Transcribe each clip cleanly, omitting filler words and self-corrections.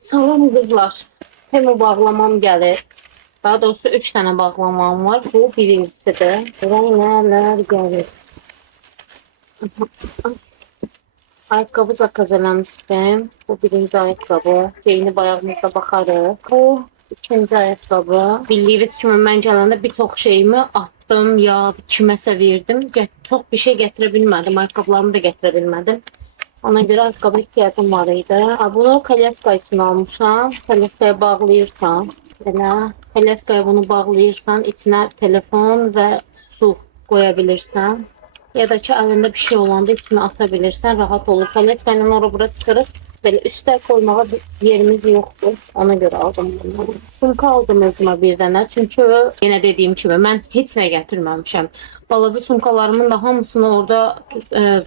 Salam qızlar. Temu bağlamam gəlir. Daha doğrusu 3 dənə bağlamam var. Bu birincisidir. Nələr gəlir. Ayaqqabı zakaz eləmişdim. Bu birinci ayaqqabı. Geyinib ayağımızda baxarıq. Bu ikinci ayaqqabı. Bildiyiniz kimi mən gələndə bir çox şeyimi atdım ya kiməsə verdim. Çox bir şey gətirə bilmədim. Ayaqqabılarımı da gətirə bilmədim. Ona görə ayaqqabı ihtiyacım var idi. Bunu Kalyaska üçün almışam. Kalyaskaya bağlayırsan. Belə Kalyaskaya bunu bağlayırsan, içinə telefon və su qoya bilirsən. Ya da ki, əlində bir şey olanda içinə ata bilirsən, rahat olur. Kalyaska ilə ora bura çıxırıq. Belə üstə qoymağa yerimiz yoxdur. Ona görə aldım bunu. Sumka aldım özümə bir dənə. Çünki yenə dediyim kimi mən heç nə gətirməmişəm. Balaca sumkalarımın da hamısını orada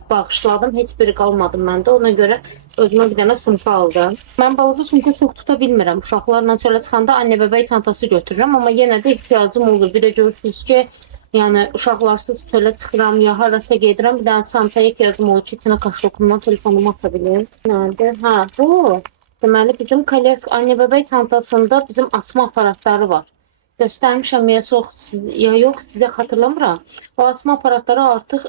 bağışladım. Heç biri qalmadı məndə. Ona görə özümə bir dənə sumka aldım. Mən balaca sumka çox tuta bilmirəm. Uşaqlarla çölə çıxanda anne bəbək çantası götürürəm. Amma yenə də ihtiyacım olur. Bir də görürsünüz ki, yəni uşaqlarsız çölə çıxıram ya harasa gedirəm, bir dənə çantaya ehtiyacım olur ki, içinə kaşlokumdan telefonumu ata bilim. Nədir? Hə, bu deməli bizim Kalyaska anne bəbək çantasında bizim asma aparatları var. Göstərmişəm ya yox, sizə xatırlamıram. O asma aparatları artıq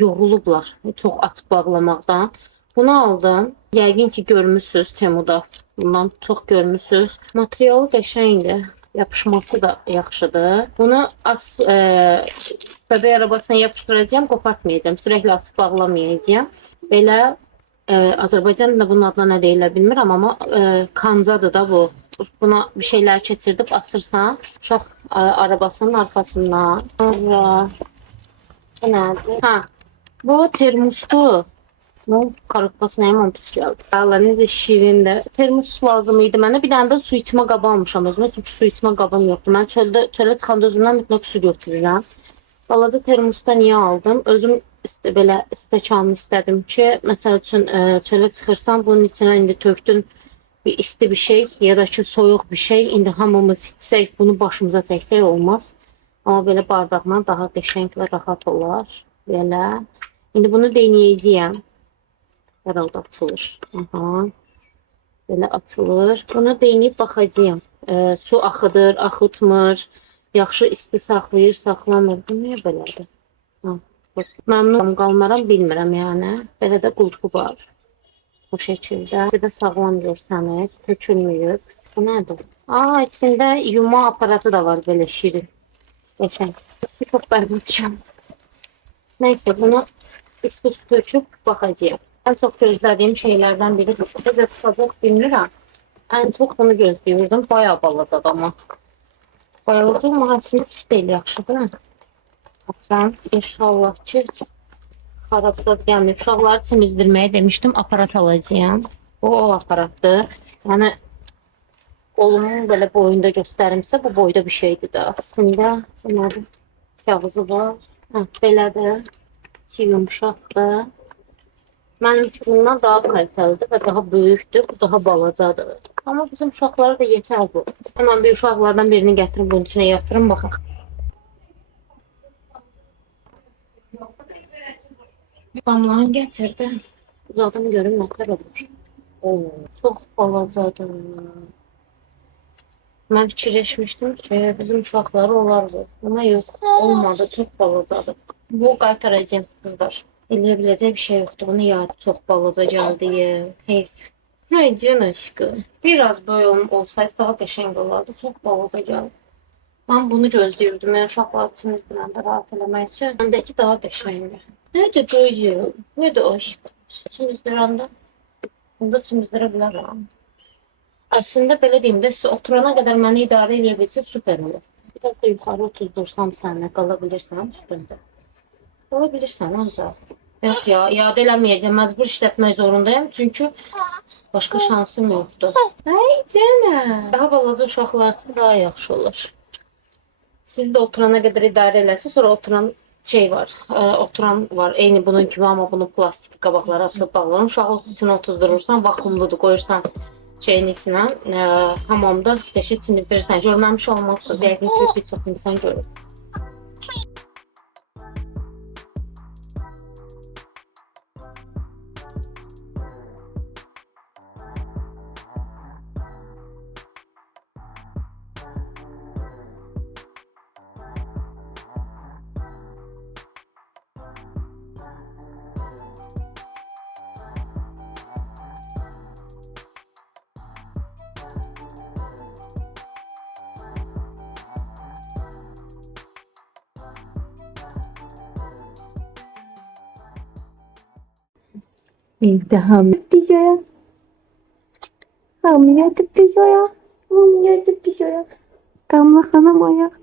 yorulublar. Çox açıb bağlamaqdan. Bunu aldım. Yəqin ki görmüsüz Temuda. Bundan çox görmüsüz. Materialı qəşəngdir. Yapışması da yaxşıdır. Bunu bəbək arabasına yapışdıracağım, qopartmayacağım. Sürəkli açıb bağlamayacağım. Belə Azərbaycanda bunun adına nə deyirlər bilmirəm, amma kancadır da bu. Buna bir şeyler keçirdib asırsan, uşaq arabasının arxasından. Sonra bu nədir? Hə, bu termosdur. Bunun korobkası nəyəm pis gəldi. Allah necə şirindir. Termos lazım idi mənə. Bir dənə də su içmə qabı almışam özümə. Çünki su içmə qabım yoxdur. Mən çölə çıxanda özümdən mütləq su götürürəm. Balaca termosda niyə aldım? Özüm belə stəkanlı istədim ki, məsəl üçün çölə çıxırsan, bunun içinə indi tökdün bir isti bir şey ya da ki soyuq bir şey. İndi hamımız içsək, bunu başımıza çəksək olmaz. Amma belə bardaqla daha qəşəng və rahat olar. Belə. İndi bunu deneyəcəyəm. Herhalde açılır. Aha. Böyle açılır. Bunu deneyip baxacağım. Su axıdır, axıtmır. Yaxşı isti saxlayır, saxlamır. Bu niyə belədir? Məmnun qalmaram, bilmirəm yəni. Belə də qulpu var. Bu şəkildə. Bir də sağlam görsənir. Tökülməyib. Bu nədir? İçində yuma aparatı da var belə şirin. Qəşəng. Çox bərbadçam. Nəysə, bunu isti su töküb baxacağım. En çok gözlediğim şeylerden biri bu. Bu da tutacak bilmirəm. En çok bunu gözləyirdim. Bayağı balacadır ama. Bayağı olacaq ama aslında pis deyil, yaxşıdır. Açsam, inşallah ki xarabda gəlməyib. Uşaqları temizdirməyə demişdim, aparat alacağım. Bu o aparatdır. Yəni qolumun belə boyunda göstərimsə, bu boyda bir şeydir də. Üstündə bunların kağızı var. Belədir. İçi yumuşaqdır. Mənim üçün bundan daha kalitəlidir və daha böyükdür, bu daha balacadır. Amma bizim uşaqlara da yetər bu. Hemen bir uşaqlardan birini gətirib bunun içine yatırım baxaq. Damlanı gətirdim. Uzadım görüm nə qədər olur. Çox balacadır. Mən fikirləşmişdim ki, bizim uşaqları olardı. Ama yox, olmadı, çox balacadır. Bu qaytaracağım qızlar. Eləyə biləcək bir şey yoxdur. Bunu ya çox balaca gəldi. Heyf. Hey can aşkı. Biraz böyle olsaydı daha qəşəng olardı. Çox balaca gəldi. Ben bunu gözləyirdim. Yəni uşaqlar için izləyəndə rahat eləmək üçün. Məndəki daha qəşəngdir. Nədir qoyucu? Nədir aşk? Çimizdirəndə. Bunda çimizdirə bilərəm. Aslında belə deyim də, siz oturana qədər məni idarə eləyə bilsəz süper olur. Biraz da yuxarı otuzdursam sənə qalabilirsən üstündə. Olabilirsən ancaq. Yox ya, iade eləməyəcəm. Məcbur işlətmək zorundayım. Çünki başqa şansım yoxdur. Ay canım. Daha balaca uşaqlar üçün daha yaxşı olur. Siz də oturana qədər idarə eləsiniz. Sonra oturan şey var. Oturan var. Eyni bunun kimi amma bunun plastik qabaqları açılıb bağlanır. Uşağı içine otuzdurursan, vakuumludur. Qoyursan şeyin içine. Hamamda deşi çimizdirirsən. Görməmiş olmazsınız. Yəqin ki, bir çox insan görür. Evde hamile pizzaya. Hamile pizzaya. Hamile pizzaya. Damla Hanım ayak.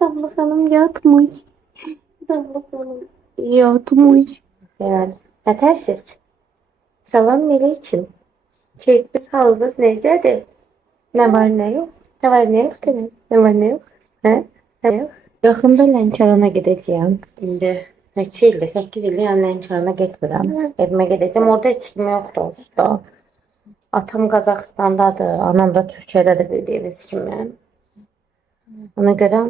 Damla Hanım yatmış. Damla Hanım yatmış. Yani yetersiz. Salam Melek'ciğim. Keyfiniz halınız necədir? Ne var ne yok? Ne var ne yok demek? Ne var ne yok? He? Ne yok? Yaxında Lənkərana gedəcəyəm. İndi neçə ildir? 8 ildir yəni Lənkərana getmirəm. Evimə gedəcəm. Orada heç kim yoxdur onsuz da. Atam Qazaxıstandadır. Anam da Türkiyədədir bildiyiniz kimi. Ona görə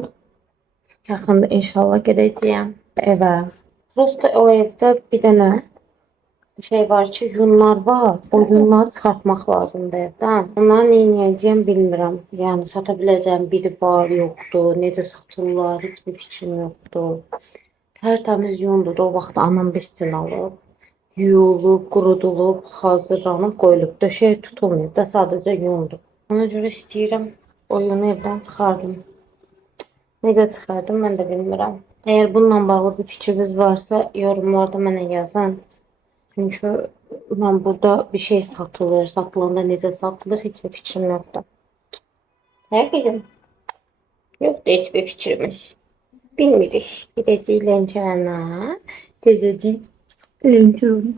yaxında inşallah gedəcəyəm evə. Prosta o evdə bir dənə şey var ki, yunlar var. O yunları çıxartmaq lazımdır evdən. Onları nə edəcəm bilmirəm. Yəni sata biləcəm biri var, yoxdur. Necə satırlar, heç bir fikrim yoxdur. Tərtəmiz yundur. O vaxt anam besçin alıb, yuyulub, qurudulub, hazırlanıb, qoyulub. Döşək tutulmayıb da sadəcə yundur. Ona görə istəyirəm o yunu evdən çıxardım. Necə çıxardım mən də bilmirəm. Əgər bununla bağlı bir fikriniz varsa, yorumlarda mənə yazın. Çünkü ben burada bir şey satılır, satılanda necə satılır heç bir fikrim yoxdur. Hə qızım? Yoxdur heç bir fikrimiz. Bilmirik. Gedəcəyik Lənkərana. Gedəcəyik Lənkərana.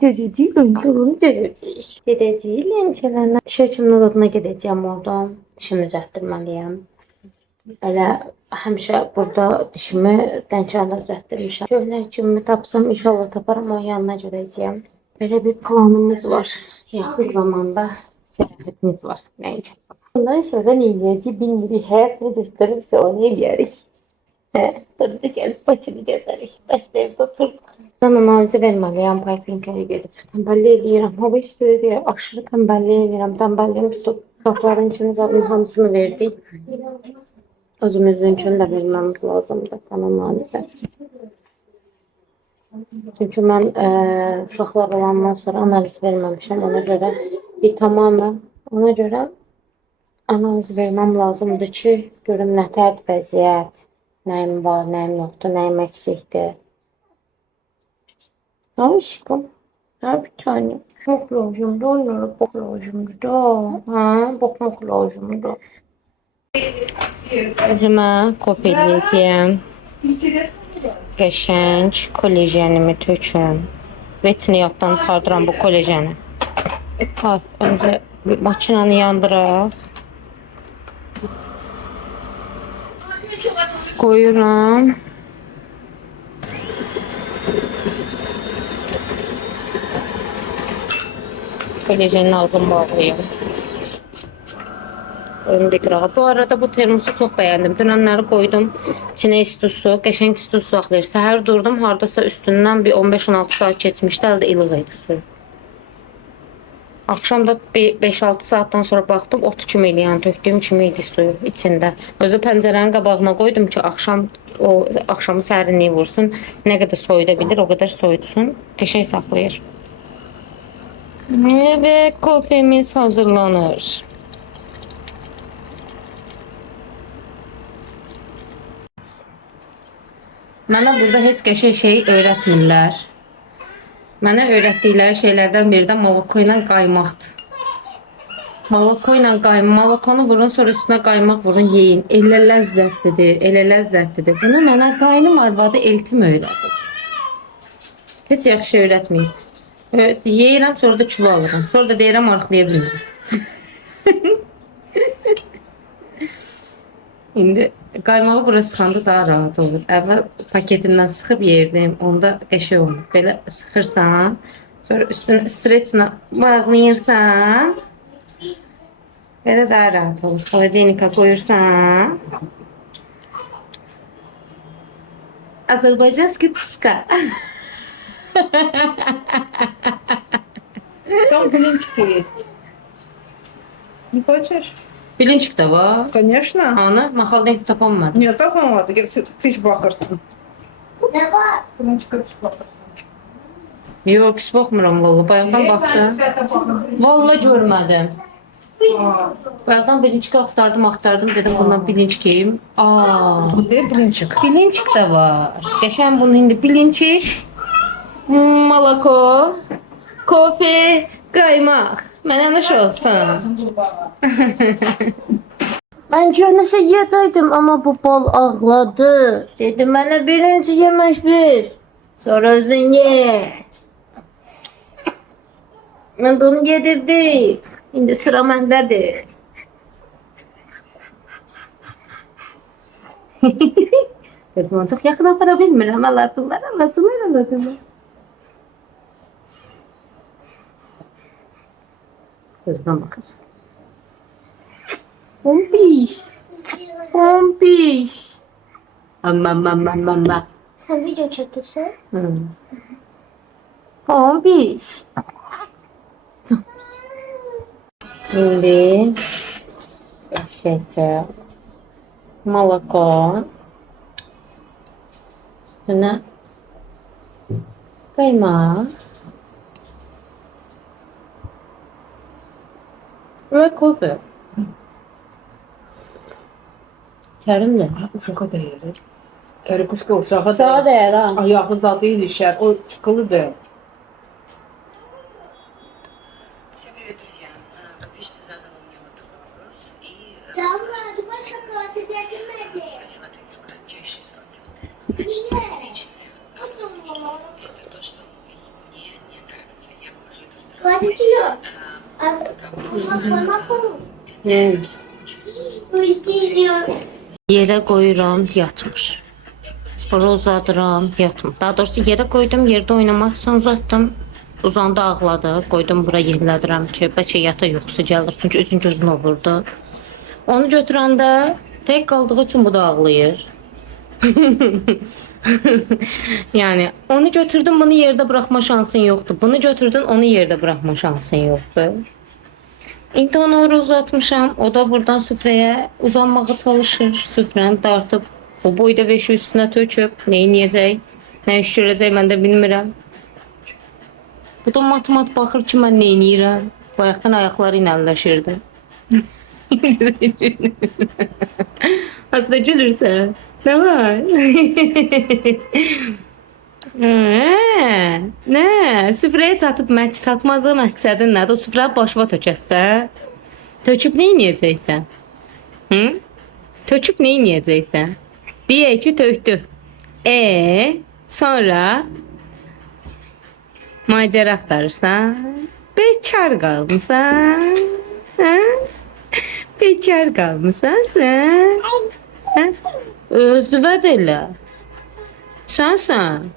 Gedəcəyik Lənkərana. Diş həkiminin adına gedəcəm oradan. Dişimi düzəltdirməliyəm. Elə həmişə burada dişimi Lənkəranda düzəltdirmişəm. Köhnə həkimimi tapsam inşallah taparam, onun yanına gedəcəyəm. Böyle bir planımız var. Yaxın zamanda səyahətimiz var. Nəyəcək. Ondan sonra nə eləyəcək bilmirik. Həyat necə istərirsə onu eləyərik. Burada gəlib Bakını gəzərik. Bəs də evdə oturduq. Ben analizi verməliyəm. Paytinkaya gedib. Tənbəlli eləyirəm. Hava istədi deyə aşırı tənbəlli eləyirəm. Tənbəlliyim tutub. Uşaqların üçün zadın hamısını verdik. Özümüzün üçün də verməmiz lazımdır. Kan analizi. Çünkü ben uşaqlar olandan sonra analiz verməmişəm. Ona görə bir tamamen ona görə analiz verməm lazımdır ki, görüm nətərdir vəziyyət, nəyim var, nəyim yoxdur, nəyim eksikdir. Ay aşkım, ha bir tane. Çok lazımdı, onlara bak lazımdı da. Ha, bakmak lazımdı. Özümə kofe eləyəcəyəm. Qəşəng kolajenimi töküm. Vetsiniyatdan çıxardıram bu kolajeni. Öncə makinanı yandıraq. Koyuram. Kolajenin ağzını bağlayayım. Bu arada bu termosu çok beğendim. Dünənləri koydum. İçine isti su, qəşəng isti su saxlayır. Səhər durdum, hardasa üstündən bir 15-16 saat keçmişdi. Əldə ilıq idi su. Akşam da bir 5-6 saatdan sonra baxdım, ot kimi idi, yəni tökdüyüm kimi idi suyu içində. Özü pəncərənin qabağına qoydum ki, axşamı sərinliyi vursun. Nə qədər soyuda bilir, o qədər soyutsun. Qəşəng saxlayır. Və kofemiz hazırlanır. Mənə burada heç qəşəng şey öyrətmirlər. Mənə öyrətdikləri şeylərdən biri də moloko ilə qaymaqdır. Moloko ilə molokonu vurun, sonra üstünə qaymaq vurun, yeyin. Elə ləzzətlidir, elə ləzzətlidir. Bunu mənə qaynım arvadı eltim öyrətdi. Heç yaxşı öyrətməyib. Yeyirəm, sonra da kilo alıram. Sonra da deyirəm, arıqlaya bilmirəm. İndi qaymağı bura sıxanda daha rahat olur. Əvvəl paketindən sıxıb yerdim. Onda qəşəng olur. Belə sıxırsan, sonra üstünü streçlə bağlayırsan, belə daha rahat olur. Xaladenika qoyursan. Azərbaycanski tuska. Там блинчики есть. Не хочешь? Bilinçik de var. Конечно. Ana, maxaldenk tapamadım. Нет, tapamadı. Pis bakarsın. Ne var? Блинчика pis bakarsın. Yox, pis baxmıram valla. Bayaqdan baxdım. Valla görmədim. Bayaqdan bilinçik axtardım, dedim bundan bilinçik yeyim. Где блинчик? Bilinçik də var. Qəşəng bunun indi bilinçik, moloko, Kofe, qaymaq. Mənə nuş olsun. Mən nəsə yiyəcəkdim, amma bu bal ağladı. Dedi, mənə birinci yemək ver. Sonra özün ye. Mən bunu yedirdim. İndi sıra məndədir. Dedim, onu çox yaxın apara bilmirəm. Aladılar. Gözdən baxır. 15. 15. Amma. Sen video çekiyorsun. 15. Şimdi şeker, молоко, üstüne kıyma ve kofe. Kerim de. Uşağa dəyir. Karikuşka uşağa Daha dəyir. değer ha. Ayağı zadı ilişər. O çıkılıdır. Всем привет, друзья! Как видите, задала мне вот такой вопрос и Damla, duvar şokolatı getirmedi. просила 30 кратчайшие сроки. Niye? Личные. Это то, что мне не нравится. Я вхожу в эту страну. Gazeteci yok. Artık koymak olur. Bu istiyor. Yere koyuram, yatmış. Sonra uzadıram, yatmış. Daha doğrusu yere koydum, yerde oynamaq üçün uzatdım. Uzandı, ağladı. Koydum bura yerlədirəm ki, bəlkə yata yuxusu gəlir. Çünki üzün gözünü vurdu. Onu götürəndə tek qaldığı üçün bu da ağlayır. Yani onu götürdün, bunu yerde bırakma şansın yoktu. Bunu götürdün, onu yerde bırakma şansın yoktu. İndi onu oraya uzatmışam. O da buradan süfrəyə uzanmağa çalışır. Süfrəni dartıb bu boyda veşi üstünə töküb. Neyniyəcək? Nə iş görəcək mən də bilmirəm. Bu da mat baxır ki, mən neyniyirəm. Bayaqdan ayaqları ilə əlləşirdi. Aslında gülürsən. Nə var? Nə? Süfrəyə çatmazlığı məqsədin nədir? O süfrəni başıma tökəsə? Töküb nə edəcəksən? Töküb nə edəcəksən? Deyək ki, tökdü. Sonra macera axtarırsan? Bekar qalmısan? Bekar qalmısan sən? Özüvə də elə. Sənsən.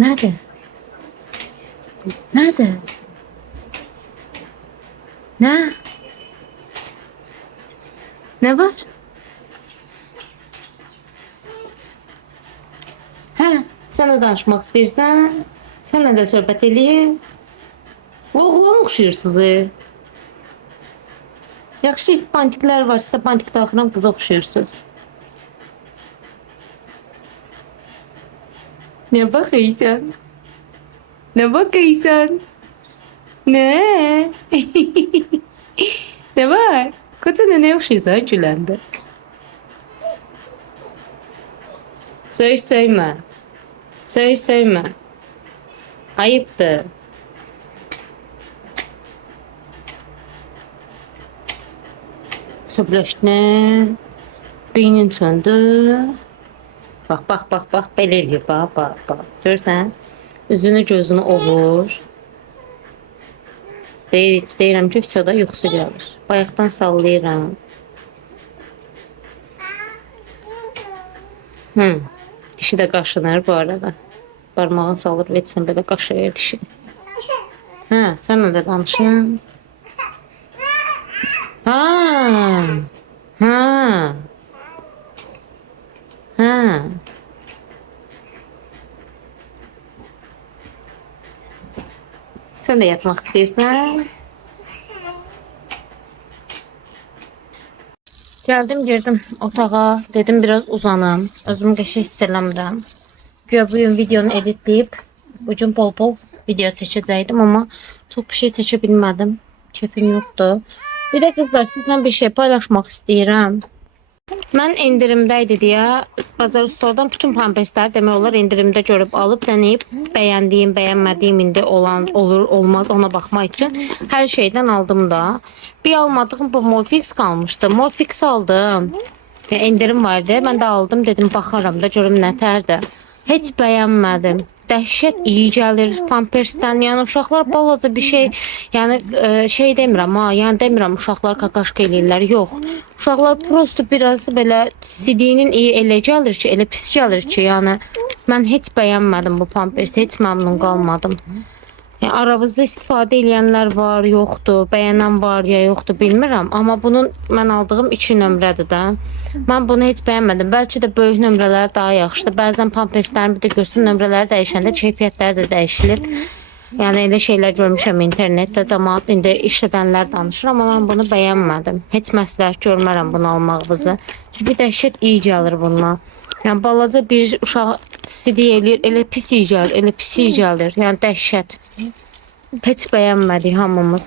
Nədir? Nədir? Nə? Nə var? Hə, sən də danışmaq istəyirsən? Sənlə də söhbət eləyim. Oğlan oxşuyursunuz. Yaxşı bantiklər var, sizə bantik taxıram, qıza oxşuyursunuz. Nə baxıysan? Nə baxıysan? Nə? Nə var? Qocana nə oxşuyursan güləndə? Söymə. Söymə. Ayıbdır. Söbləşdinə. Beynin söndü. Bax, belə eləyir, bax. Görsən? Üzünü gözünü ovur. Deyirəm ki, fisoda yuxusu gəlir. Bayaqdan sallayıram. Dişi də qaşınır bu arada. Barmağın salır, etsən belə qaşıyır dişini. Sənlə də danışın. Sən də yatmaq istəyirsən? Girdim otağa, dedim biraz uzanım. Özümü qəşəng hiss eləmirəm. Güya bugün videonu editləyib, bugün bol video çəkəcəkdim, amma çox bir şey çəkə bilmədim. Keyfim yoxdur. Bir də qızlar, sizlə bir şey paylaşmaq istəyirəm. Mən endirimdə idi deyə Bazar Store'dan bütün pampersləri demək olar endirimdə görüb alıb denəyib bəyəndiyim, bəyənmədiyim indi olan, olur, olmaz ona baxmaq üçün hər şeydən aldım da. Bir almadığım bu Morfix qalmışdı. Morfix aldım. Yəni, endirim vardı. Mən də aldım, dedim baxaram da görüm nətərdir. Heç bəyənmədim. Dəhşət iyi gəlir pampersdən. Yəni uşaqlar balaca bir şey, yəni şey demirəm ha, yəni demirəm uşaqlar qaqaşqa eləyirlər. Yox. Uşaqlar prosto biraz belə sidinin iyi elə gəlir ki, elə pis gəlir ki, yəni mən heç bəyənmədim bu pampersi, heç məmnun qalmadım. Yəni, aramızda istifadə edənlər var, yoxdur, bəyənən var ya yoxdur bilmirəm, amma bunun mən aldığım 2 nömrədir də. Mən bunu heç bəyənmədim. Bəlkə də böyük nömrələr daha yaxşıdır. Bəzən pamperslərin bir də görsün nömrələri dəyişəndə keyfiyyətləri də dəyişilir. Yəni elə şeylər görmüşəm internetdə, cəmaət indi işlədənlər danışır, amma mən bunu bəyənmədim. Heç məsləhət görmərəm bunu almağınızı. Çünki dəhşət iyi gəlir bundan. Yəni balaca bir uşaq CD eləyir, elə pis iyi gəlir, elə pis iyi gəlir. Yəni dəhşət. Heç bəyənmədik hamımız.